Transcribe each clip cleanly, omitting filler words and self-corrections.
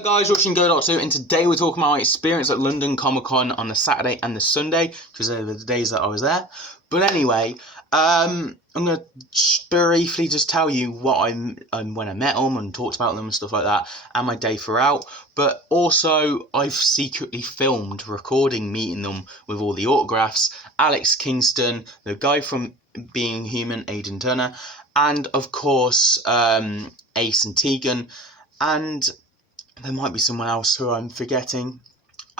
Hello guys, Rushing drWho, and today we're talking about my experience at London Comic Con on the Saturday and the Sunday, because they were the days that I was there. But anyway, I'm going to briefly just tell you what when I met them and talked about them and stuff like that, and my day throughout. But also, I've secretly filmed recording meeting them with all the autographs, Alex Kingston, the guy from Being Human, Aidan Turner, and of course, Ace and Tegan, and there might be someone else who I'm forgetting.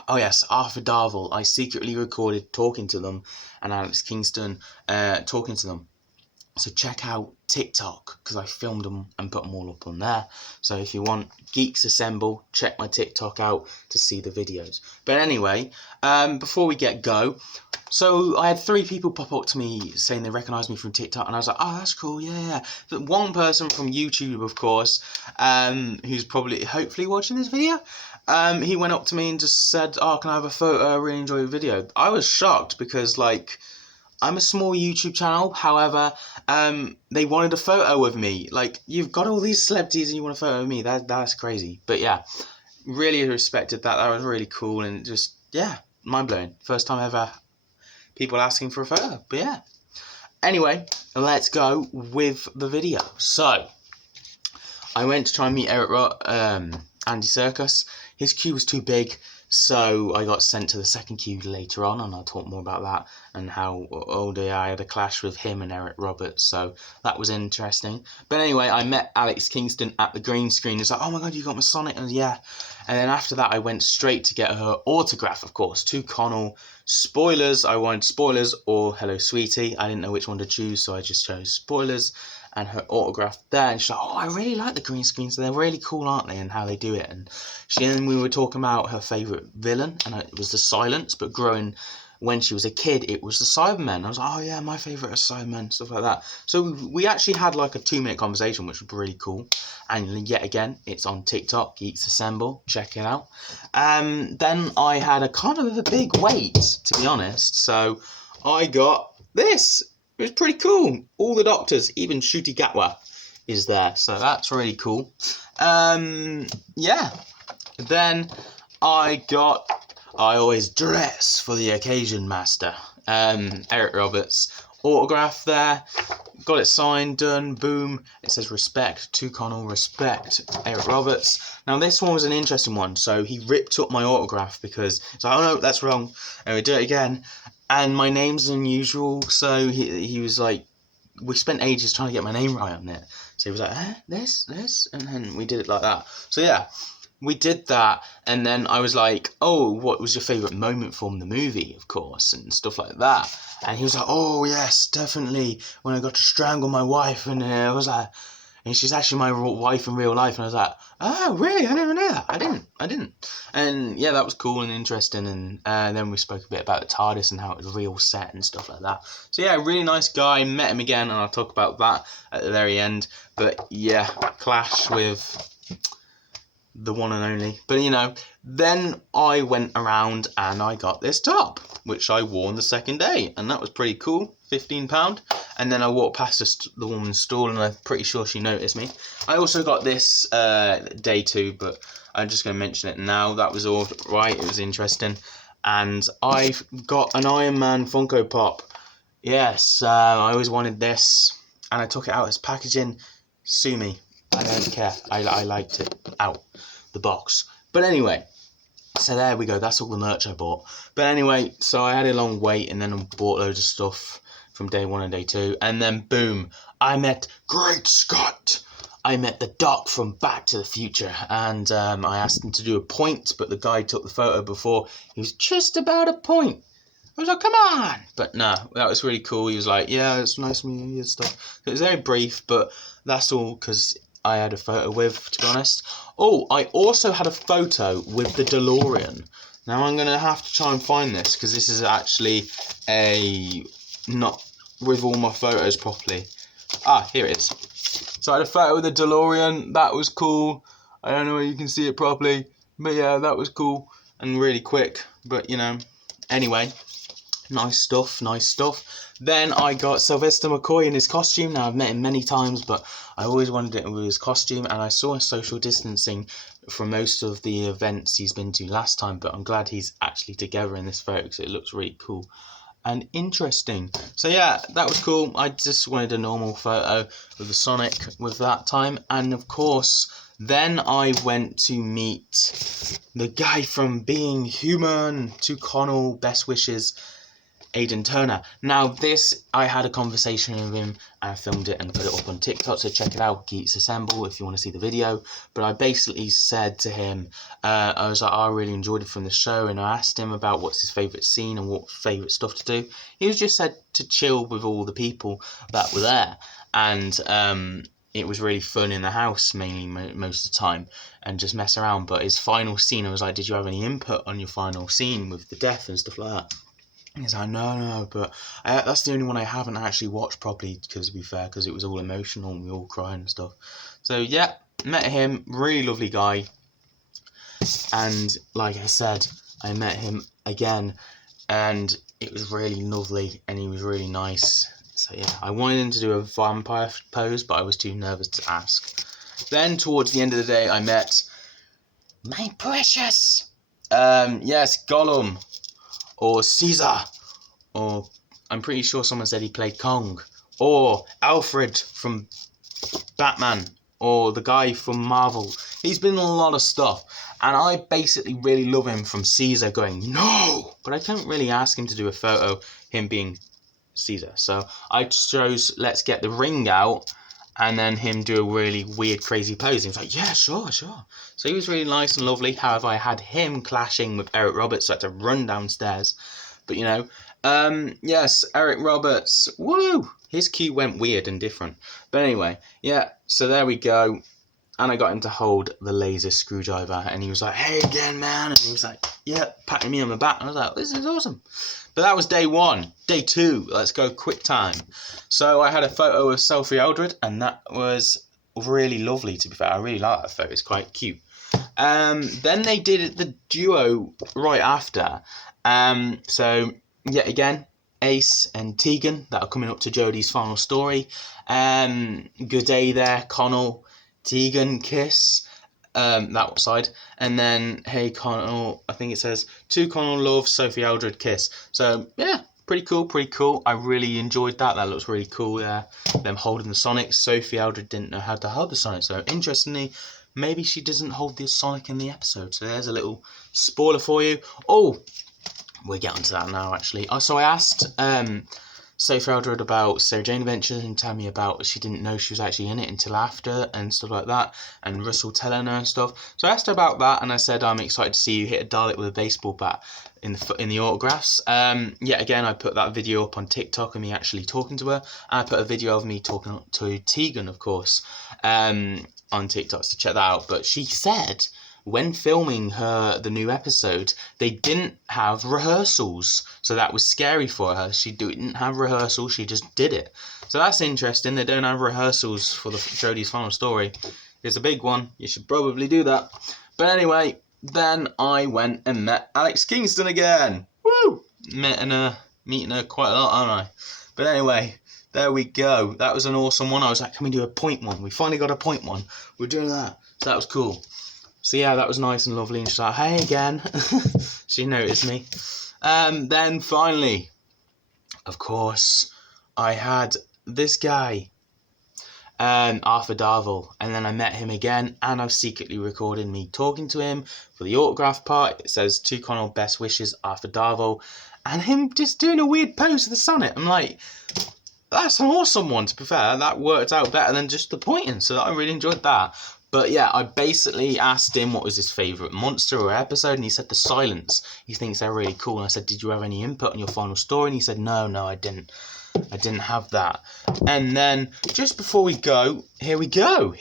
Oh yes, Arthur Darwill. I secretly recorded talking to them, and Alex Kingston talking to them. So check out TikTok, because I filmed them and put them all up on there. So if you want Geeks Assemble, check my TikTok out to see the videos. But anyway, before we get go, so I had 3 people pop up to me saying they recognised me from TikTok, and I was like, oh, that's cool, yeah. But one person from YouTube, of course, who's probably, hopefully watching this video, he went up to me and just said, oh, can I have a photo? I really enjoy your video. I was shocked because, like, I'm a small YouTube channel, however, they wanted a photo of me. Like, you've got all these celebrities and you want a photo of me, that's crazy. But yeah, really respected that, that was really cool, and just, yeah, mind-blowing. First time ever people asking for a photo, but yeah. Anyway, let's go with the video. So, I went to try and meet Andy Serkis. His queue was too big, so I got sent to the second queue later on, and I'll talk more about that and how I had a clash with him and Eric Roberts, so that was interesting. But anyway, I met Alex Kingston at the green screen. He's like, oh my god, you got my Sonic? And yeah. And then after that, I went straight to get her autograph, of course, to Connell. Spoilers, I wanted spoilers or Hello Sweetie. I didn't know which one to choose, so I just chose spoilers. And her autograph there, and she's like, oh, I really like the green screens, they're really cool, aren't they, and how they do it. And we were talking about her favourite villain, and it was the Silence, but growing, when she was a kid, it was the Cybermen. I was like, oh yeah, my favourite is Cybermen, stuff like that. So we actually had like a 2-minute conversation, which was really cool. And yet again, it's on TikTok, Geeks Assemble, check it out. Then I had a kind of a big wait, to be honest, so I got this. It was pretty cool. All the doctors, even Ncuti Gatwa is there, so that's really cool. Yeah. Then I always dress for the occasion, master. Eric Roberts autograph there. Got it signed, done, boom. It says respect to Connell, respect Eric Roberts. Now this one was an interesting one. So he ripped up my autograph because it's like, oh no, that's wrong. And we do it again. And my name's unusual, so he was like, we spent ages trying to get my name right on it. So he was like, this, and then we did it like that. So yeah, we did that, and then I was like, oh, what was your favourite moment from the movie, of course, and stuff like that. And he was like, oh yes, definitely, when I got to strangle my wife, and I was like, and she's actually my wife in real life, and I was like, oh, really? I never knew that. I didn't. And yeah, that was cool and interesting, and then we spoke a bit about the TARDIS and how it was real set and stuff like that. So yeah, really nice guy, met him again, and I'll talk about that at the very end. But yeah, clash with the one and only. But you know, then I went around and I got this top, which I wore on the second day, and that was pretty cool, £15. And then I walked past the woman's stall, and I'm pretty sure she noticed me. I also got this day 2, but I'm just going to mention it now. That was all right, it was interesting. And I've got an Iron Man Funko Pop. Yes, I always wanted this, and I took it out as packaging. Sue me, I don't care. I liked it out the box. But anyway, so there we go. That's all the merch I bought. But anyway, so I had a long wait, and then I bought loads of stuff from day 1 and day 2, and then boom, I met Great Scott. I met the Doc from Back to the Future, and I asked him to do a point, but the guy took the photo before he was just about a point. I was like, come on! But no, that was really cool. He was like, yeah, it's nice meeting you and stuff. It was very brief, but that's all because I had a photo with, to be honest. Oh, I also had a photo with the DeLorean. Now I'm going to have to try and find this, because this is actually not with all my photos properly. Ah, here it is. So I had a photo with the DeLorean. That was cool. I don't know if you can see it properly, but yeah, that was cool and really quick. But you know, anyway, Nice stuff, nice stuff. Then I got Sylvester Mccoy in his costume. Now, I've met him many times, but I always wanted it with his costume, and I saw a social distancing from most of the events he's been to last time, but I'm glad he's actually together in this photo because it looks really cool and interesting. So yeah, that was cool. I just wanted a normal photo of the Sonic with that time, and of course, then I went to meet the guy from Being Human, to Connell, best wishes, Aidan Turner. Now this, I had a conversation with him and I filmed it and put it up on TikTok, so check it out, Geeks Assemble, if you want to see the video. But I basically said to him, I was like, I really enjoyed it from the show, and I asked him about what's his favourite scene and what favourite stuff to do. He was just said to chill with all the people that were there, and it was really fun in the house, mainly most of the time, and just mess around. But his final scene, I was like, did you have any input on your final scene with the death and stuff like that? He's like, no, but that's the only one I haven't actually watched properly, because to be fair, because it was all emotional and we all crying and stuff. So yeah, met him, really lovely guy. And like I said, I met him again, and it was really lovely, and he was really nice. So yeah, I wanted him to do a vampire pose, but I was too nervous to ask. Then towards the end of the day, I met my precious, yes, Gollum, or Caesar, or I'm pretty sure someone said he played Kong, or Alfred from Batman, or the guy from Marvel. He's been in a lot of stuff, and I basically really love him from Caesar going, no! But I couldn't really ask him to do a photo, him being Caesar. So I chose, let's get the ring out, and then him do a really weird, crazy pose. He was like, yeah, sure. So he was really nice and lovely. However, I had him clashing with Eric Roberts, so I had to run downstairs. But, you know, yes, Eric Roberts, woo! His cue went weird and different. But anyway, yeah, so there we go. And I got him to hold the laser screwdriver, and he was like, hey again, man. And he was like, yeah, patting me on the back. And I was like, this is awesome. But that was day one. Day two, let's go quick time. So I had a photo of Sophie Aldred, and that was really lovely, to be fair. I really like that photo. It's quite cute. Then they did the duo right after. So, yet again, Ace and Tegan, that are coming up to Jodie's final story. Good day there, Connell, Tegan, kiss. That side, and then hey Connell, I think it says to Connell, love, Sophie Aldred, kiss. So yeah, pretty cool. I really enjoyed that. That looks really cool there. Them holding the Sonic. Sophie Aldred didn't know how to hold the Sonic, so interestingly, maybe she doesn't hold the Sonic in the episode. So there's a little spoiler for you. Oh, we'll get onto that now actually. So I asked Sophie Aldred about Sarah Jane Adventures, and tell me about, she didn't know she was actually in it until after and stuff like that, and Russell telling her and stuff. So I asked her about that, and I said, I'm excited to see you hit a Dalek with a baseball bat in the autographs. Yet again, I put that video up on TikTok of me actually talking to her, and I put a video of me talking to Tegan, of course, on TikTok, so check that out. But she said, when filming the new episode, they didn't have rehearsals, so that was scary for her. She didn't have rehearsals, she just did it. So that's interesting. They don't have rehearsals for the Jodie's final story. It's a big one. You should probably do that. But anyway, then I went and met Alex Kingston again. Woo! Meeting her quite a lot, aren't I? But anyway, there we go. That was an awesome one. I was like, can we do a point one? We finally got a point one. We're doing that. So that was cool. So yeah, that was nice and lovely, and she's like, hey again. She noticed me. Then finally, of course, I had this guy, Arthur Darwill, and then I met him again, and I've secretly recorded me talking to him for the autograph part. It says, to Connell, best wishes, Arthur Darwill, and him just doing a weird pose of the Sonic. I'm like, that's an awesome one, to be fair. That worked out better than just the pointing, so I really enjoyed that. But yeah, I basically asked him what was his favourite monster or episode, and he said the Silence. He thinks they're really cool. And I said, did you have any input on your final story? And he said, no, I didn't. I didn't have that. And then, just before we go, here we go.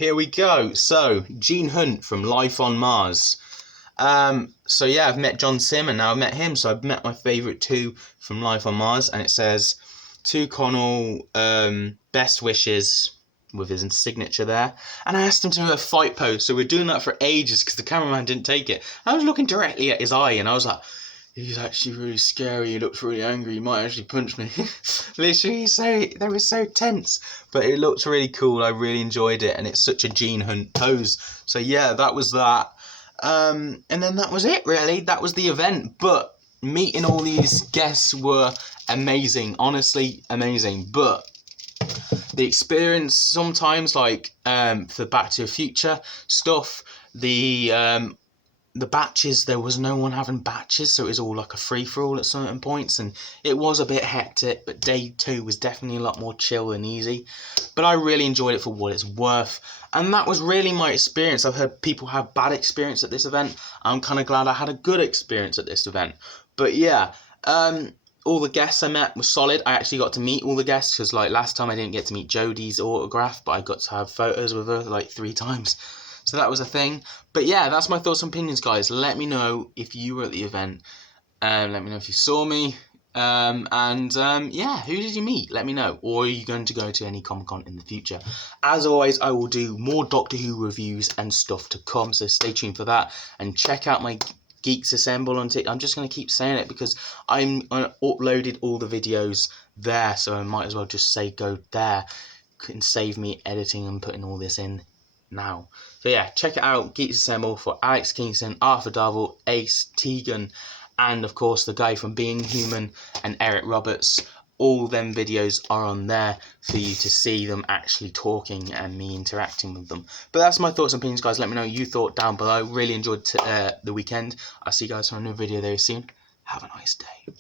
So, Gene Hunt from Life on Mars. So yeah, I've met John Sim, and now I've met him. So I've met my favourite two from Life on Mars, and it says, to Connell, best wishes, with his signature there. And I asked him to do a fight pose, so we're doing that for ages because the cameraman didn't take it. I was looking directly at his eye, and I was like, he's actually really scary, he looks really angry, he might actually punch me. Literally, they were so tense, but it looked really cool. I really enjoyed it, and it's such a Gene Hunt pose. So yeah, that was that. And then that was it, really. That was the event. But meeting all these guests were amazing, honestly amazing. But the experience sometimes, like for Back to the Future stuff, the batches, there was no one having batches, so it was all like a free-for-all at certain points, and it was a bit hectic. But day 2 was definitely a lot more chill and easy, but I really enjoyed it for what it's worth, and that was really my experience. I've heard people have bad experience at this event. I'm kind of glad I had a good experience at this event. But yeah, all the guests I met were solid. I actually got to meet all the guests, because like last time I didn't get to meet Jodie's autograph, but I got to have photos with her like 3 times. So that was a thing. But yeah, that's my thoughts and opinions, guys. Let me know if you were at the event. Let me know if you saw me. Yeah, who did you meet? Let me know. Or are you going to go to any Comic-Con in the future? As always, I will do more Doctor Who reviews and stuff to come, so stay tuned for that. And check out my Geeks Assemble on TikTok. I'm just going to keep saying it because I uploaded all the videos there, so I might as well just say go there. Couldn't save me editing and putting all this in now. So yeah, check it out, Geeks Assemble, for Alex Kingston, Arthur Darwill, Ace, Tegan, and of course the guy from Being Human and Eric Roberts. All them videos are on there for you to see them actually talking and me interacting with them. But that's my thoughts and opinions, guys. Let me know what you thought down below. Really enjoyed the weekend. I'll see you guys on another video very soon. Have a nice day.